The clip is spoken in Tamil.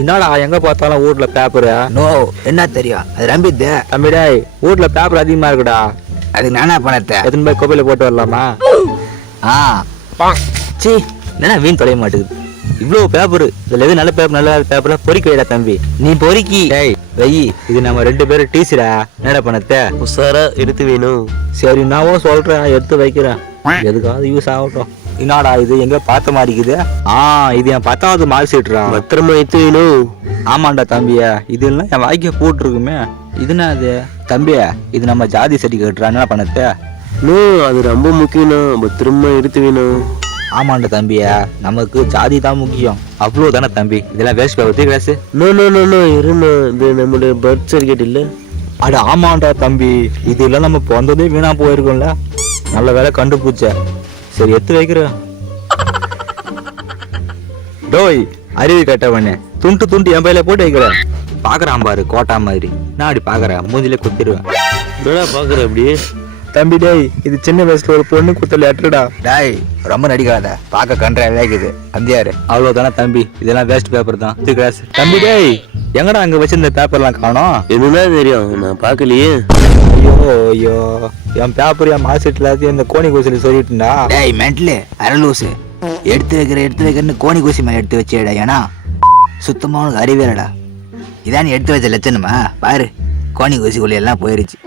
என்னடா எங்க பார்த்தாலும் வீட்ல பேப்பரு? நோ, என்ன தெரியும்? அது ரம்பித்து. தம்பி டேய், வீட்ல பேப்பர் அதிகமா இருக்குடா. அதுக்கு நானா பணத்தை எத்தனை போய் கோப்பையில போட்டு வரலாமா? சி என்ன வீண் தொலைய மாட்டேங்குது. இவ்வளோ பேப்பர், இதுல எது நல்ல பேப்பர் நல்ல பேப்பர்ல பொறிக்க வைடா தம்பி. நீ பொறுக்கி டேய் வெயி, இது நம்ம 2 பேரும் டீச்சரா. என்னடா பணத்தை உசாரா எடுத்து வேணும். சரி நான் சொல்றேன், எடுத்து வைக்கிறேன், எதுக்காவது யூஸ் ஆகட்டும். என்னடா இது எங்க பார்த்த மாதிரி இருக்குது? இது என் 10வது மார்க் ஷீட்ரா. பத்திரமா எடுத்து வேணும். ஆமாண்டா தம்பியா, இது எல்லாம் என் வாய்க்க போட்டுருக்குமே. இதுனா அது தம்பியா, இது நம்ம ஜாதி சர்டிஃபிகேட்ரா. என்ன பணத்தை? நோ, அது ரொம்ப முக்கியம். பத்திரமா எடுத்து வேணும். ஆமாண்டா தம்பியா, நமக்கு ஜாதி தான் முக்கியம். அவ்வளோ தானே தம்பி, இதெல்லாம் waste paper class. No no no no இருமா, இது நம்மளுடைய பர்த் சர்டிஃபிகேட் இல்லை. அட ஆமாண்டா தம்பி, இது எல்லாம் நம்ம வந்ததே வீணா போயிருக்கோம்ல. நல்ல வேலை கண்டுபிடிச்ச. சரி எடுத்து வைக்கிறேன். டோய் அறிவு கட்டவனே, துண்டு என் பையில போட்டு வைக்கிறேன். பாக்குறான் பாரு கோட்டா மாதிரி. நான் அப்படி பாக்குறேன், மூஞ்சிலே குத்திடுவேன். என்னடா பாக்குற அப்படியே? தம்பி டேய், இது சின்ன வயசுல ஒரு பொண்ணு குத்த லெட்டர்டா. டாய் ரொம்ப நடிக்காத, பார்க்க கன்றாவே இருக்குது. அந்தியாரு அவ்வளவுதானே தம்பி, இதெல்லாம் வேஸ்ட் பேப்பர் தான். கிளாஸ் தம்பி டேய், எங்கடா அங்க வச்சிருந்த பேப்பர்லாம் காணோம்? என்னன்னா தெரியும், நான் பார்க்கலையே. ஐயோ, என் பேப்பர் என் மார்க்ஷீட் எல்லாத்தையும் இந்த கோணி கோசில சொல்லிட்டுண்டா. டேய் மென்ட்லு அரலூசு, எடுத்து வைக்கிறேன்னு கோணி கோசி மேலே எடுத்து வச்சேடா. ஏன்னா சுத்தமாக உனக்கு அறிவேலடா. இதான் நீ எடுத்து வச்ச லட்சணமா? பாரு, கோணி கோசிக்குள்ள எல்லாம் போயிருச்சு.